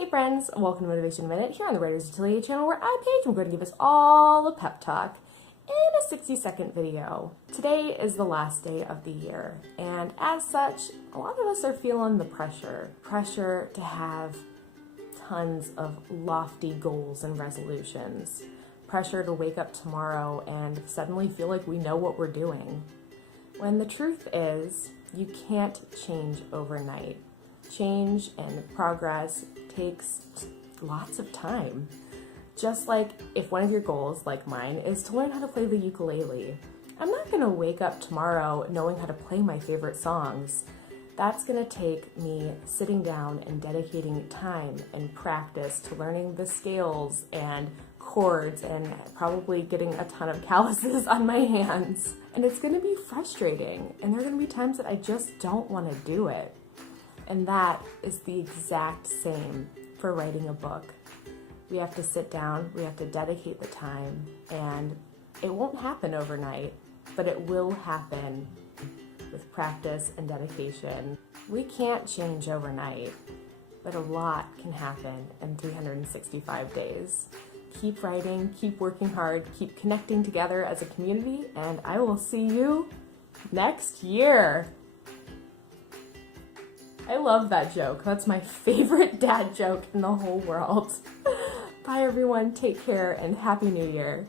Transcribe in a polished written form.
Hey friends, welcome to Motivation Minute here on the Writer's Atelier channel where I, Paige, am going to give us all a pep talk in a 60-second video. Today is the last day of the year, and as such, a lot of us are feeling the pressure. Pressure to have tons of lofty goals and resolutions. Pressure to wake up tomorrow and suddenly feel like we know what we're doing. When the truth is, you can't change overnight. Change and progress takes lots of time. Just like if one of your goals, like mine, is to learn how to play the ukulele. I'm not gonna wake up tomorrow knowing how to play my favorite songs. That's gonna take me sitting down and dedicating time and practice to learning the scales and chords and probably getting a ton of calluses on my hands. And it's gonna be frustrating, and there are gonna be times that I just don't wanna do it. And that is the exact same for writing a book. We have to sit down, we have to dedicate the time, and it won't happen overnight, but it will happen with practice and dedication. We can't change overnight, but a lot can happen in 365 days. Keep writing, keep working hard, keep connecting together as a community, and I will see you next year. I love that joke. That's my favorite dad joke in the whole world. Bye everyone, take care, and Happy New Year.